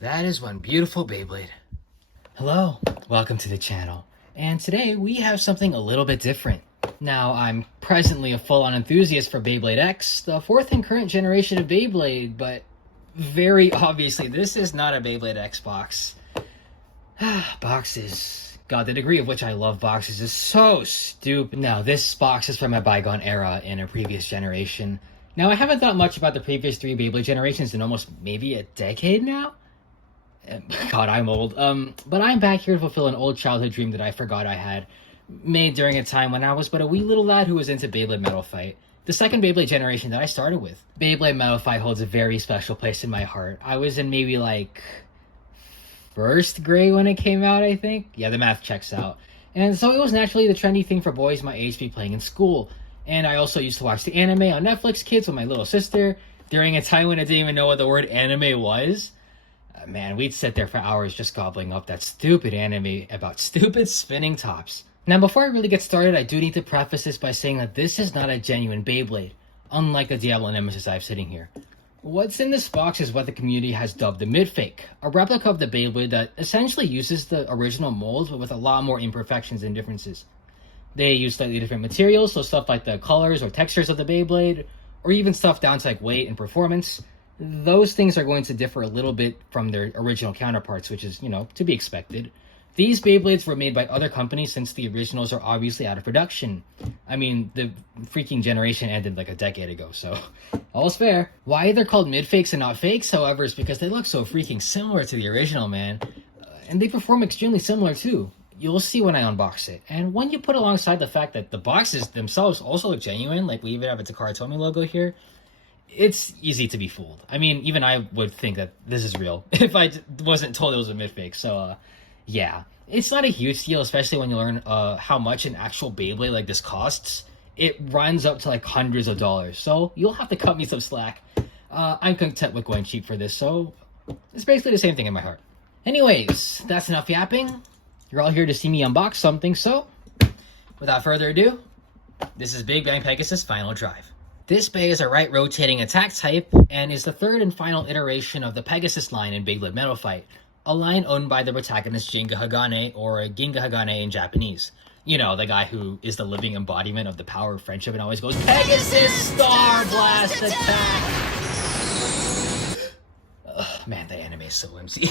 That is one beautiful Beyblade. Hello, welcome to the channel. And today we have something a little bit different. Now, I'm presently a full-on enthusiast for Beyblade X, the fourth and current generation of Beyblade, but very obviously this is not a Beyblade X box. Boxes. God, the degree of which I love boxes is so stupid. Now, this box is from a bygone era in a previous generation. Now, I haven't thought much about the previous three Beyblade generations in almost maybe a decade now? God, I'm old. But I'm back here to fulfill an old childhood dream that I forgot I had, made during a time when I was but a wee little lad who was into Beyblade Metal Fight, the second Beyblade generation that I started with. Beyblade Metal Fight holds a very special place in my heart. I was in maybe like first grade when it came out, I think. Yeah, the math checks out. And so it was naturally the trendy thing for boys my age to be playing in school. And I also used to watch the anime on Netflix Kids with my little sister during a time when I didn't even know what the word anime was. Man, we'd sit there for hours just gobbling up that stupid anime about stupid spinning tops. Now, before I really get started, I do need to preface this by saying that this is not a genuine Beyblade, unlike the Diablo Nemesis I have sitting here. What's in this box is what the community has dubbed the Midfake, a replica of the Beyblade that essentially uses the original mold but with a lot more imperfections and differences. They use slightly different materials, so stuff like the colors or textures of the Beyblade, or even stuff down to like weight and performance. Those things are going to differ a little bit from their original counterparts, which is, to be expected. These Beyblades were made by other companies since the originals are obviously out of production. I mean, the freaking generation ended like a decade ago, so all's fair. Why they're called mid-fakes and not fakes, however, is because they look so freaking similar to the original, man. And they perform extremely similar, too. You'll see when I unbox it. And when you put alongside the fact that the boxes themselves also look genuine, like we even have a Takara Tomy logo here, it's easy to be fooled. I mean, even I would think that this is real if I wasn't told it was a mid-fake. So, yeah. It's not a huge deal, especially when you learn how much an actual Beyblade like this costs. It runs up to like hundreds of dollars. So, you'll have to cut me some slack. I'm content with going cheap for this, so it's basically the same thing in my heart. Anyways, that's enough yapping. You're all here to see me unbox something, so without further ado, this is Big Bang Pegasus Final Drive. This Bey is a right rotating attack type and is the third and final iteration of the Pegasus line in Beyblade Metal Fight, a line owned by the protagonist Ginga Hagane, or Ginga Hagane in Japanese. You know, the guy who is the living embodiment of the power of friendship and always goes, Pegasus Star Blast Attack! Ugh, man, the anime is so whimsy.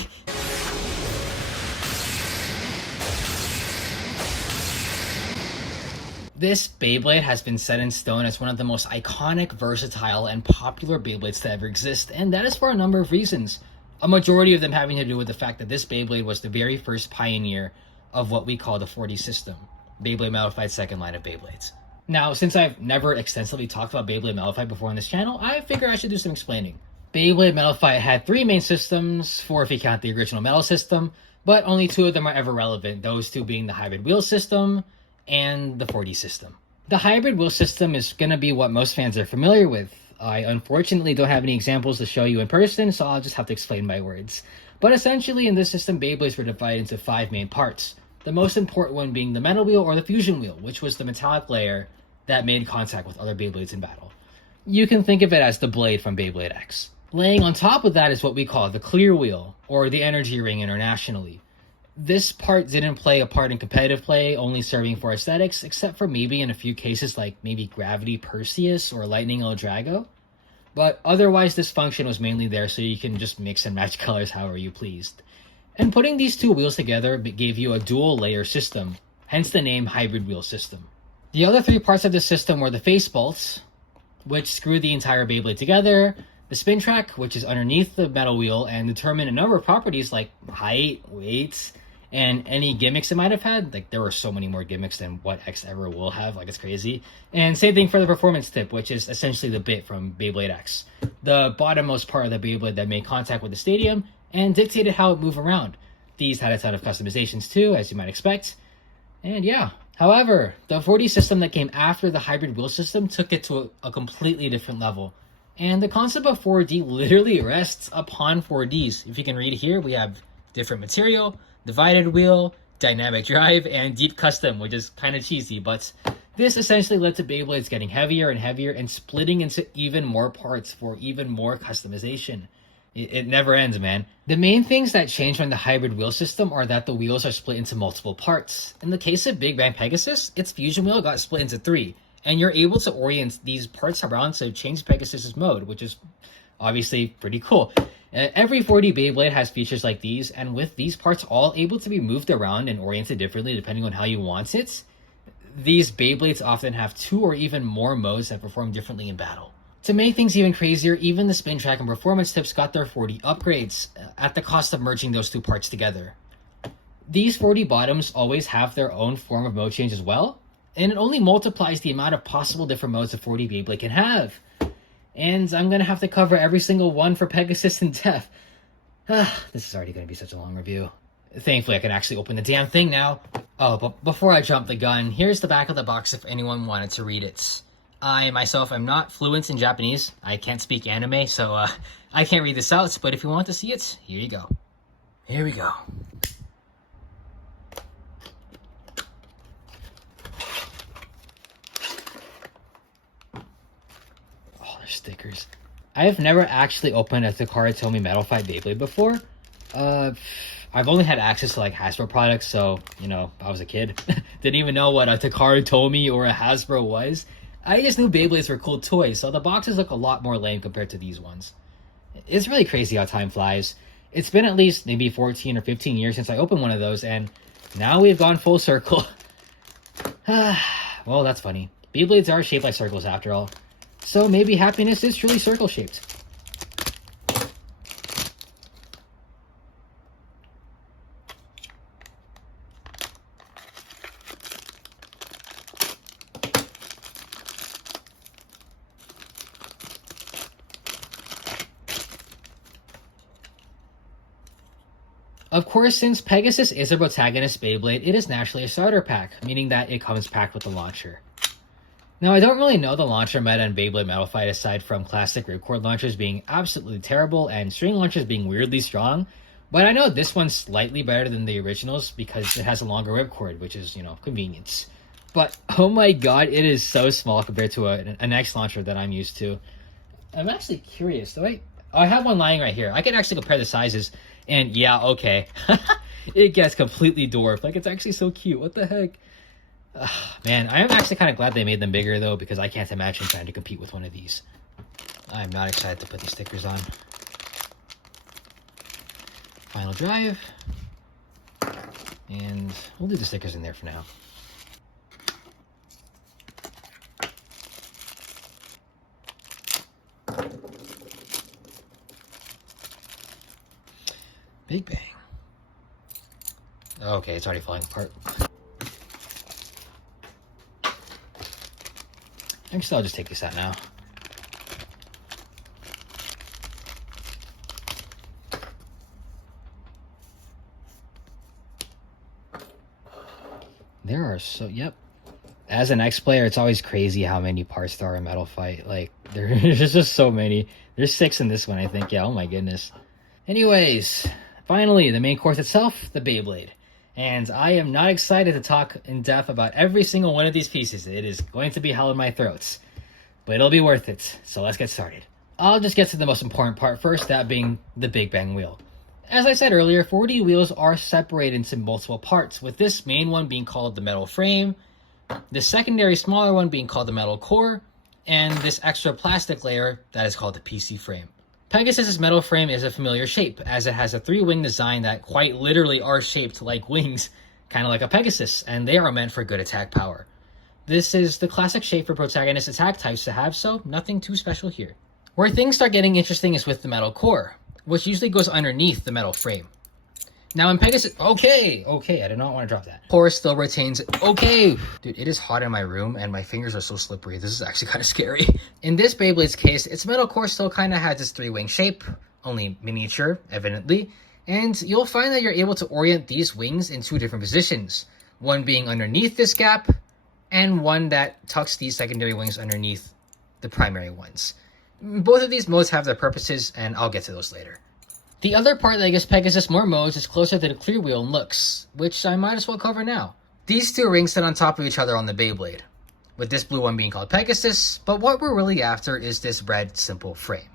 This Beyblade has been set in stone as one of the most iconic, versatile, and popular Beyblades to ever exist, and that is for a number of reasons. A majority of them having to do with the fact that this Beyblade was the very first pioneer of what we call the 4D system, Beyblade Metal Fight's second line of Beyblades. Now, since I've never extensively talked about Beyblade Metal Fight before on this channel, I figure I should do some explaining. Beyblade Metal Fight had three main systems, four if you count the original Metal system, but only two of them are ever relevant, those two being the hybrid wheel system and the 4D system. The hybrid wheel system is going to be what most fans are familiar with. I unfortunately don't have any examples to show you in person, so I'll just have to explain my words. But essentially in this system, Beyblades were divided into five main parts. The most important one being the metal wheel or the fusion wheel, which was the metallic layer that made contact with other Beyblades in battle. You can think of it as the blade from Beyblade X. Laying on top of that is what we call the clear wheel, or the energy ring internationally. This part didn't play a part in competitive play, only serving for aesthetics, except for maybe in a few cases like maybe Gravity Perseus or Lightning El Drago. But otherwise this function was mainly there so you can just mix and match colors however you pleased. And putting these two wheels together gave you a dual layer system, hence the name hybrid wheel system. The other three parts of the system were the face bolts, which screw the entire Beyblade together, the spin track, which is underneath the metal wheel and determine a number of properties like height, weight, and any gimmicks it might have had. Like, there were so many more gimmicks than what X ever will have, like it's crazy. And same thing for the performance tip, which is essentially the bit from Beyblade X, the bottommost part of the Beyblade that made contact with the stadium and dictated how it moved around. These had a ton of customizations too, as you might expect. And yeah. However, the 4D system that came after the hybrid wheel system took it to a completely different level. And the concept of 4D literally rests upon 4Ds. If you can read here, we have different material, divided wheel, dynamic drive, and deep custom, which is kind of cheesy, but this essentially led to Beyblades getting heavier and heavier and splitting into even more parts for even more customization. It never ends, man. The main things that change from the hybrid wheel system are that the wheels are split into multiple parts. In the case of Big Bang Pegasus, its fusion wheel got split into 3, and you're able to orient these parts around to change Pegasus's mode, which is obviously pretty cool. Every 4D Beyblade has features like these, and with these parts all able to be moved around and oriented differently depending on how you want it, these Beyblades often have 2 or even more modes that perform differently in battle. To make things even crazier, even the spin track and performance tips got their 4D upgrades, at the cost of merging those 2 parts together. These 4D bottoms always have their own form of mode change as well, and it only multiplies the amount of possible different modes a 4D Beyblade can have. And I'm going to have to cover every single one for Pegasus in depth. This is already going to be such a long review. Thankfully, I can actually open the damn thing now. Oh, but before I jump the gun, here's the back of the box if anyone wanted to read it. I, myself, am not fluent in Japanese. I can't speak anime, so I can't read this out. But if you want to see it, here you go. Here we go. Stickers. I have never actually opened a Takara Tomy Metal Fight Beyblade before. I've only had access to like Hasbro products, so you know, I was a kid. Didn't even know what a Takara Tomy or a Hasbro was. I just knew Beyblades were cool toys, so the boxes look a lot more lame compared to these ones. It's really crazy how time flies. It's been at least maybe 14 or 15 years since I opened one of those, and now we've gone full circle. Well, that's funny. Beyblades are shaped like circles after all. So maybe happiness is truly circle-shaped. Of course, since Pegasus is a protagonist Beyblade, it is naturally a starter pack, meaning that it comes packed with the launcher. Now, I don't really know the launcher meta in Beyblade Metal Fight aside from classic ripcord launchers being absolutely terrible and string launchers being weirdly strong, but I know this one's slightly better than the originals because it has a longer ripcord, which is, you know, convenience. But, oh my god, it is so small compared to an X launcher that I'm used to. I'm actually curious, though. I have one lying right here. I can actually compare the sizes, and yeah, okay. It gets completely dwarfed. Like, it's actually so cute. What the heck? Man, I am actually kind of glad they made them bigger, though, because I can't imagine trying to compete with one of these. I'm not excited to put these stickers on. Final drive. And we'll leave the stickers in there for now. Big Bang. Okay, it's already falling apart. Actually, I'll just take this out now. There are yep. As an X player, it's always crazy how many parts there are in Metal Fight. Like, there's just so many. There's 6 in this one, I think. Yeah, oh my goodness. Anyways, finally, the main course itself, the Beyblade. And I am not excited to talk in depth about every single one of these pieces. It is going to be hell in my throats. But it'll be worth it. So let's get started. I'll just get to the most important part first, that being the Big Bang wheel. As I said earlier, 4D wheels are separated into multiple parts, with this main one being called the metal frame, the secondary smaller one being called the metal core, and this extra plastic layer that is called the PC frame. Pegasus's metal frame is a familiar shape, as it has a 3-wing design that quite literally are shaped like wings, kind of like a Pegasus, and they are meant for good attack power. This is the classic shape for protagonist attack types to have, so nothing too special here. Where things start getting interesting is with the metal core, which usually goes underneath the metal frame. Now in Pegasus, okay, I did not want to drop that. Core still retains, okay. Dude, it is hot in my room and my fingers are so slippery. This is actually kind of scary. In this Beyblade's case, its metal core still kind of has this 3-wing shape, only miniature, evidently. And you'll find that you're able to orient these wings in 2 different positions. One being underneath this gap, and one that tucks these secondary wings underneath the primary ones. Both of these modes have their purposes, and I'll get to those later. The other part that gives Pegasus more modes is closer to the clear wheel and looks, which I might as well cover now. These 2 rings sit on top of each other on the Beyblade, with this blue one being called Pegasus, but what we're really after is this red simple frame.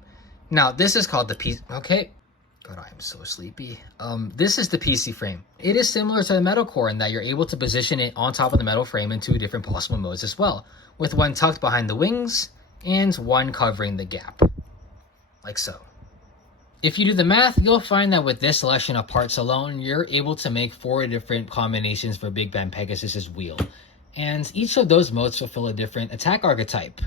Now, this is called the PC. Okay. God, I am so sleepy. This is the PC frame. It is similar to the metal core in that you're able to position it on top of the metal frame in 2 different possible modes as well, with one tucked behind the wings and one covering the gap, like so. If you do the math, you'll find that with this selection of parts alone, you're able to make 4 different combinations for Big Bang Pegasus's wheel, and each of those modes fulfill a different attack archetype.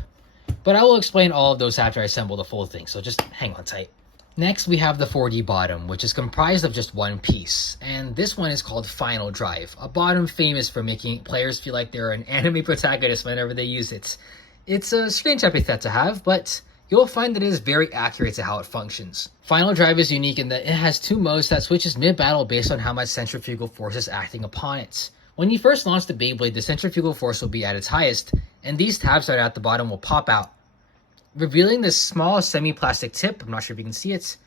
But I will explain all of those after I assemble the full thing, so just hang on tight. Next, we have the 4D bottom, which is comprised of just one piece, and this one is called Final Drive, a bottom famous for making players feel like they're an anime protagonist whenever they use it. It's a strange epithet to have, but you'll find that it is very accurate to how it functions. Final Drive is unique in that it has 2 modes that switches mid-battle based on how much centrifugal force is acting upon it. When you first launch the Beyblade, the centrifugal force will be at its highest, and these tabs that are at the bottom will pop out, revealing this small semi-plastic tip. I'm not sure if you can see it.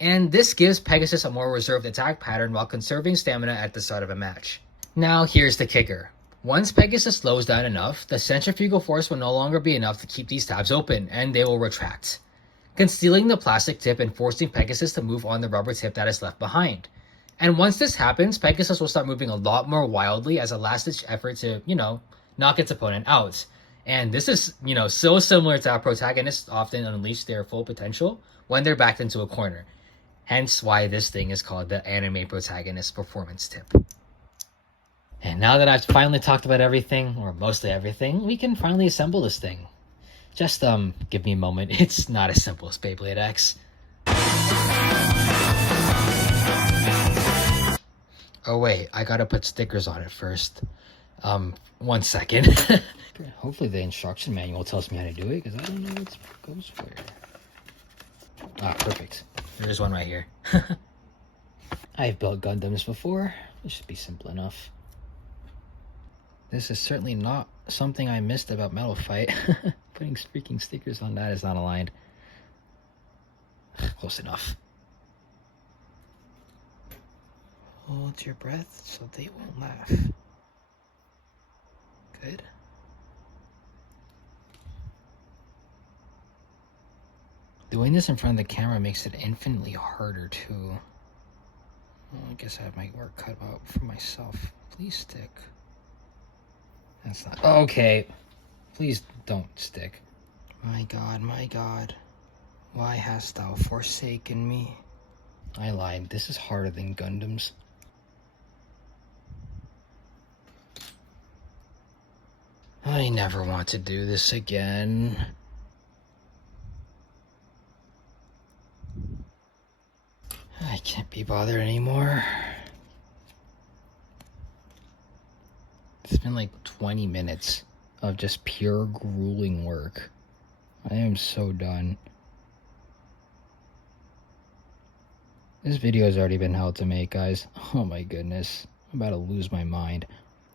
And this gives Pegasus a more reserved attack pattern while conserving stamina at the start of a match. Now here's the kicker. Once Pegasus slows down enough, the centrifugal force will no longer be enough to keep these tabs open, and they will retract, concealing the plastic tip and forcing Pegasus to move on the rubber tip that is left behind. And once this happens, Pegasus will start moving a lot more wildly as a last-ditch effort to, knock its opponent out. And this is, so similar to how protagonists often unleash their full potential when they're backed into a corner. Hence why this thing is called the anime protagonist performance tip. And now that I've finally talked about everything, or mostly everything, we can finally assemble this thing. Just, give me a moment. It's not as simple as Beyblade X. Oh wait, I gotta put stickers on it first. 1 second. Hopefully the instruction manual tells me how to do it, because I don't know what goes where. Ah, perfect. There's one right here. I've built Gundams before. It should be simple enough. This is certainly not something I missed about Metal Fight. Putting freaking stickers on that is not aligned. Close enough. Hold your breath so they won't laugh. Good. Doing this in front of the camera makes it infinitely harder too. Well, I guess I have my work cut out for myself. Please stick. That's not okay. Please don't stick. My God, why hast thou forsaken me? I lied. This is harder than Gundams. I never want to do this again. I can't be bothered anymore. It's been like 20 minutes of just pure grueling work. I am so done. This video has already been hell to make, guys. Oh my goodness. I'm about to lose my mind.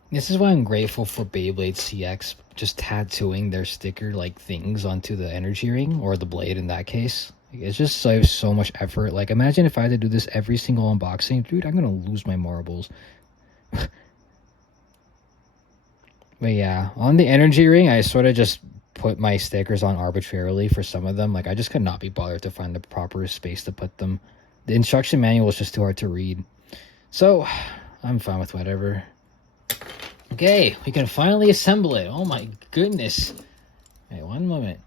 This is why I'm grateful for Beyblade CX just tattooing their sticker-like things onto the energy ring, or the blade in that case. It just saves so much effort. Like, imagine if I had to do this every single unboxing. Dude, I'm gonna lose my marbles. But yeah, on the energy ring, I sort of just put my stickers on arbitrarily for some of them. Like, I just could not be bothered to find the proper space to put them. The instruction manual is just too hard to read. So, I'm fine with whatever. Okay, we can finally assemble it. Oh my goodness. Wait, one moment.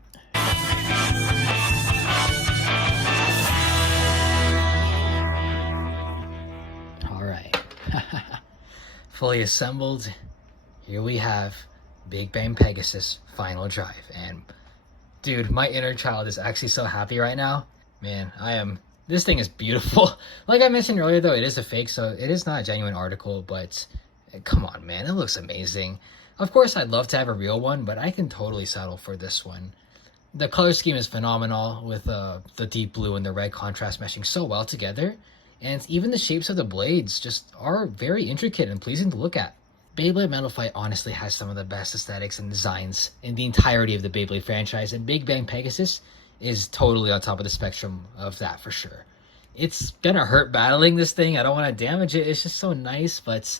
Alright. Fully assembled. Here we have Big Bang Pegasus Final Drive. And dude, my inner child is actually so happy right now. Man, this thing is beautiful. Like I mentioned earlier though, it is a fake, so it is not a genuine article, but come on, man, it looks amazing. Of course, I'd love to have a real one, but I can totally settle for this one. The color scheme is phenomenal, with the deep blue and the red contrast meshing so well together, and even the shapes of the blades just are very intricate and pleasing to look at. Beyblade Metal Fight honestly has some of the best aesthetics and designs in the entirety of the Beyblade franchise, and Big Bang Pegasus is totally on top of the spectrum of that for sure. It's gonna hurt battling this thing. I don't want to damage it. It's just so nice, but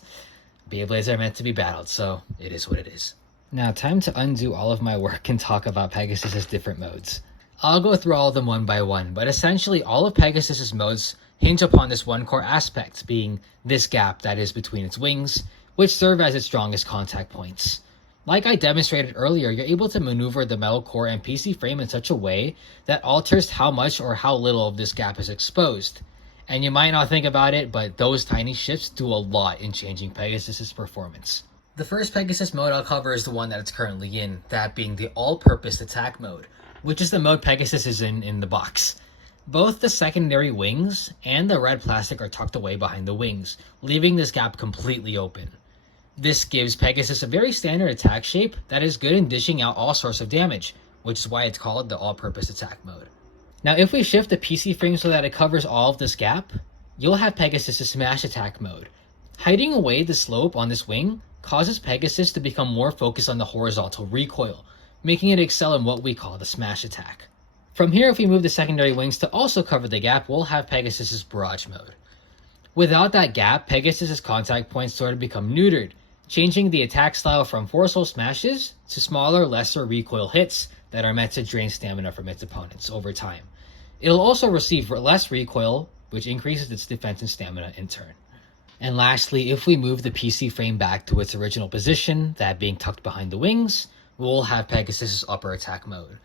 Beyblades are meant to be battled, so it is what it is. Now, time to undo all of my work and talk about Pegasus's different modes. I'll go through all of them one by one, but essentially all of Pegasus's modes hinge upon this one core aspect, being this gap that is between its wings, which serve as its strongest contact points. Like I demonstrated earlier, you're able to maneuver the metal core and PC frame in such a way that alters how much or how little of this gap is exposed. And you might not think about it, but those tiny shifts do a lot in changing Pegasus's performance. The first Pegasus mode I'll cover is the one that it's currently in, that being the all-purpose attack mode, which is the mode Pegasus is in the box. Both the secondary wings and the red plastic are tucked away behind the wings, leaving this gap completely open. This gives Pegasus a very standard attack shape that is good in dishing out all sorts of damage, which is why it's called the all-purpose attack mode. Now if we shift the PC frame so that it covers all of this gap, you'll have Pegasus' smash attack mode. Hiding away the slope on this wing causes Pegasus to become more focused on the horizontal recoil, making it excel in what we call the smash attack. From here, if we move the secondary wings to also cover the gap, we'll have Pegasus' barrage mode. Without that gap, Pegasus' contact points sort of become neutered, changing the attack style from forceful smashes to smaller, lesser recoil hits that are meant to drain stamina from its opponents over time. It'll also receive less recoil, which increases its defense and stamina in turn. And lastly, if we move the PC frame back to its original position, that being tucked behind the wings, we'll have Pegasus' upper attack mode.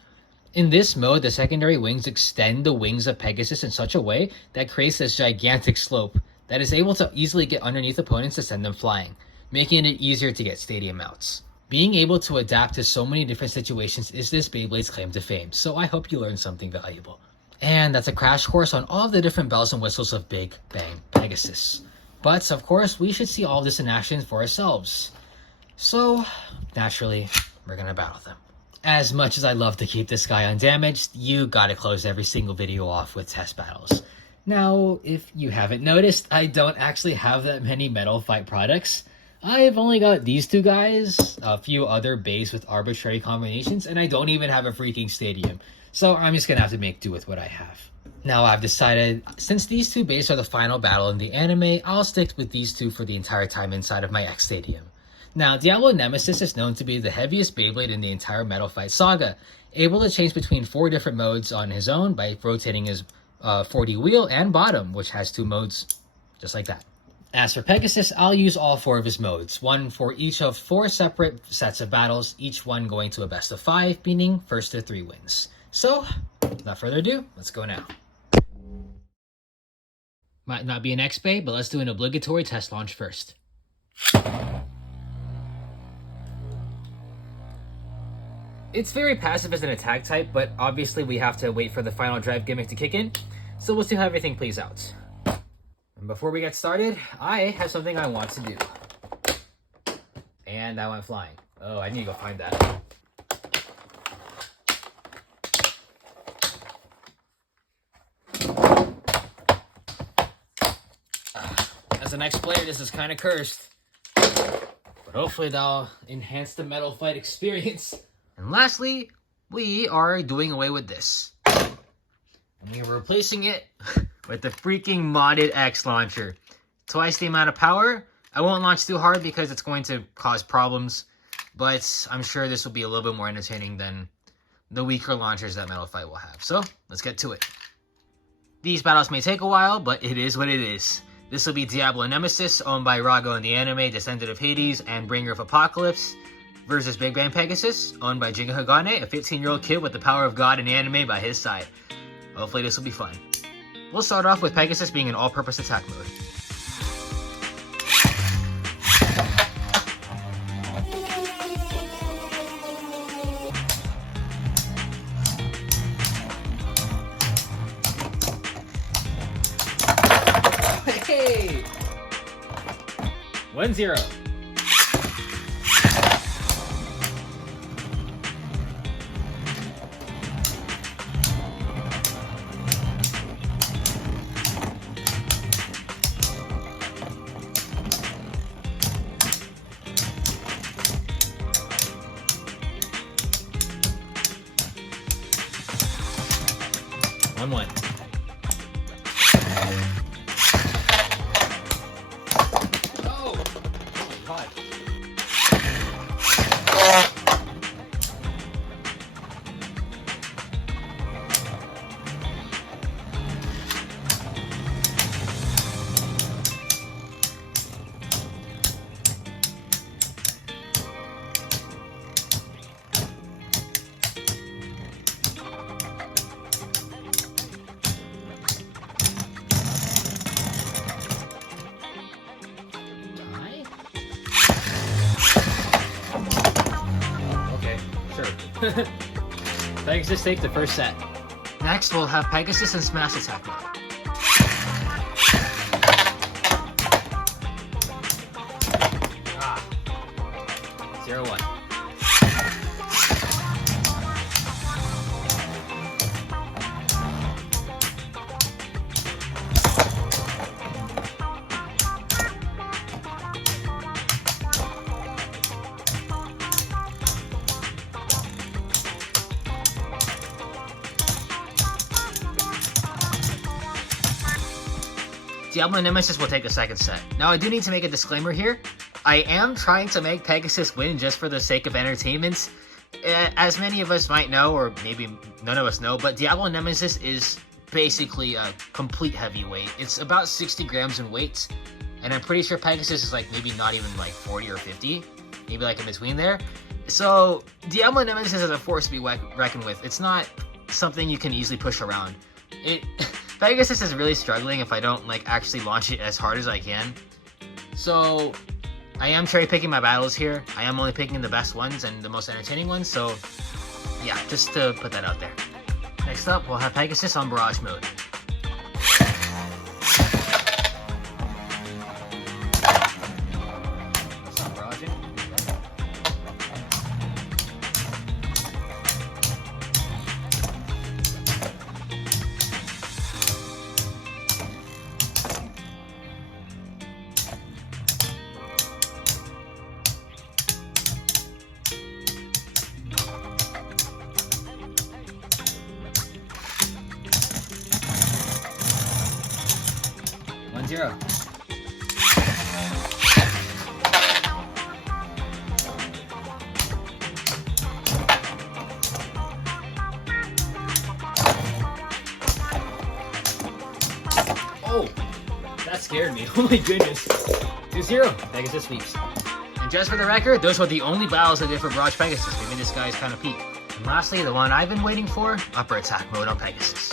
In this mode, the secondary wings extend the wings of Pegasus in such a way that creates this gigantic slope that is able to easily get underneath opponents to send them flying, making it easier to get stadium mounts. Being able to adapt to so many different situations is this Beyblade's claim to fame, so I hope you learned something valuable. And that's a crash course on all the different bells and whistles of Big Bang Pegasus. But, of course, we should see all this in action for ourselves. So, naturally, we're gonna battle them. As much as I love to keep this guy undamaged, you gotta close every single video off with test battles. Now, if you haven't noticed, I don't actually have that many Metal Fight products. I've only got these two guys, a few other bays with arbitrary combinations, and I don't even have a freaking stadium. So I'm just gonna have to make do with what I have. Now I've decided, since these two bays are the final battle in the anime, I'll stick with these two for the entire time inside of my X Stadium. Now, Diablo Nemesis is known to be the heaviest Beyblade in the entire Metal Fight saga, able to change between 4 different modes on his own by rotating his 4D wheel and bottom, which has 2 modes, just like that. As for Pegasus, I'll use all 4 of his modes, one for each of 4 separate sets of battles, each one going to a best of 5, meaning first to 3 wins. So, without further ado, let's go now. Might not be an X-Bay, but let's do an obligatory test launch first. It's very passive as an attack type, but obviously we have to wait for the final drive gimmick to kick in, so we'll see how everything plays out. And before we get started, I have something I want to do. And I went flying. Oh, I need to go find that. As an ex-player, this is kind of cursed. But hopefully that'll enhance the Metal Fight experience. And lastly, we are doing away with this. And we are replacing it with the freaking modded X launcher. Twice the amount of power. I won't launch too hard because it's going to cause problems, but I'm sure this will be a little bit more entertaining than the weaker launchers that Metal Fight will have. So, let's get to it. These battles may take a while, but it is what it is. This will be Diablo Nemesis, owned by Rago in the anime, Descendant of Hades, and Bringer of Apocalypse, versus Big Bang Pegasus, owned by Jinga Hagane, a 15-year-old kid with the power of God in anime by his side. Hopefully this will be fun. We'll start off with Pegasus being in all-purpose attack mode. Hey! 1-0. One. Oh! Oh my god. Pegasus take the first set. Next, we'll have Pegasus and Smash Attack mode. Ah. 0-1. Diablo Nemesis will take the second set. Now, I do need to make a disclaimer here. I am trying to make Pegasus win just for the sake of entertainment. As many of us might know, or maybe none of us know, but Diablo Nemesis is basically a complete heavyweight. It's about 60 grams in weight, and I'm pretty sure Pegasus is like maybe not even like 40 or 50, maybe like in between there. So Diablo Nemesis is a force to be reckoned with. It's not something you can easily push around. Pegasus is really struggling if I don't like actually launch it as hard as I can. So I am cherry picking my battles here. I am only picking the best ones and the most entertaining ones. So yeah, just to put that out there. Next up, we'll have Pegasus on barrage mode. That's not barraging. 1-0. Oh, that scared me. Oh my goodness. 2-0. Pegasus sweeps. And just for the record, those were the only battles I did for Barrage Pegasus. Maybe this guy's kind of peak. And lastly, the one I've been waiting for, upper attack mode on Pegasus.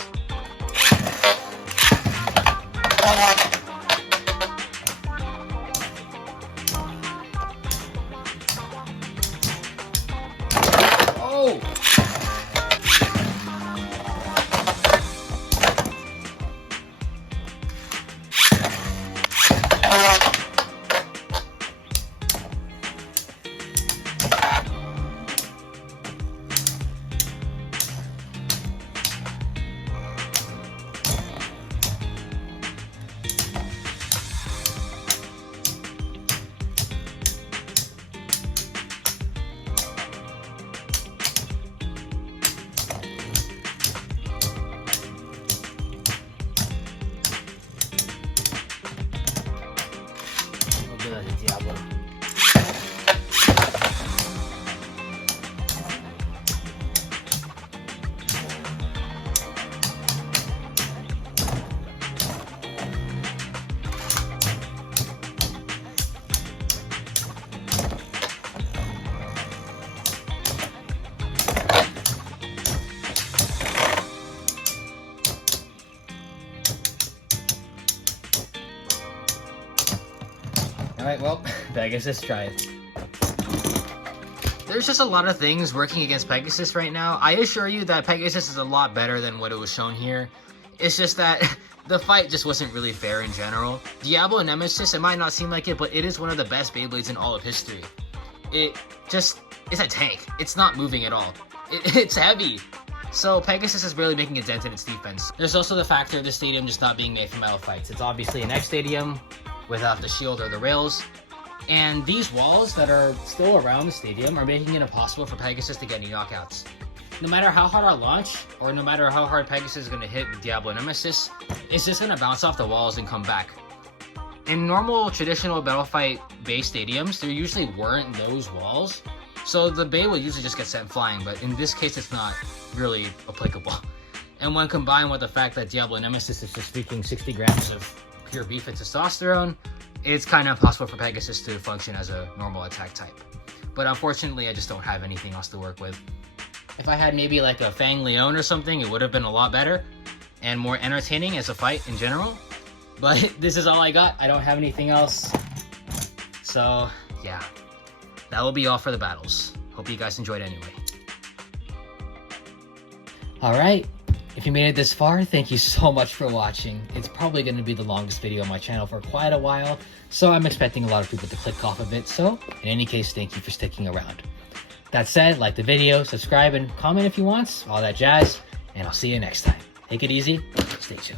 Oh! Diablo. Alright, well, Pegasus tried. There's just a lot of things working against Pegasus right now. I assure you that Pegasus is a lot better than what it was shown here. It's just that the fight just wasn't really fair in general. Diablo Nemesis, it might not seem like it, but it is one of the best Beyblades in all of history. It's a tank. It's not moving at all. It's heavy. So Pegasus is really making a dent in its defense. There's also the factor of the stadium just not being made for metal fights. It's obviously an X stadium without the shield or the rails. And these walls that are still around the stadium are making it impossible for Pegasus to get any knockouts. No matter how hard I launch, or no matter how hard Pegasus is going to hit with Diablo Nemesis, it's just going to bounce off the walls and come back. In normal, traditional Battle Fight Bey stadiums, there usually weren't those walls, so the Bey will usually just get sent flying, but in this case it's not really applicable. And when combined with the fact that Diablo Nemesis is just freaking 60 grams of pure beef and testosterone, it's kind of impossible for Pegasus to function as a normal attack type. But unfortunately, I just don't have anything else to work with. If I had maybe like a Fang Leon or something, it would have been a lot better and more entertaining as a fight in general. But this is all I got. I don't have anything else. So yeah, that will be all for the battles. Hope you guys enjoyed anyway. Alright, if you made it this far, thank you so much for watching. It's probably going to be the longest video on my channel for quite a while, so I'm expecting a lot of people to click off of it, so in any case, thank you for sticking around. That said, like the video, subscribe, and comment if you want, all that jazz, and I'll see you next time. Take it easy, stay chill.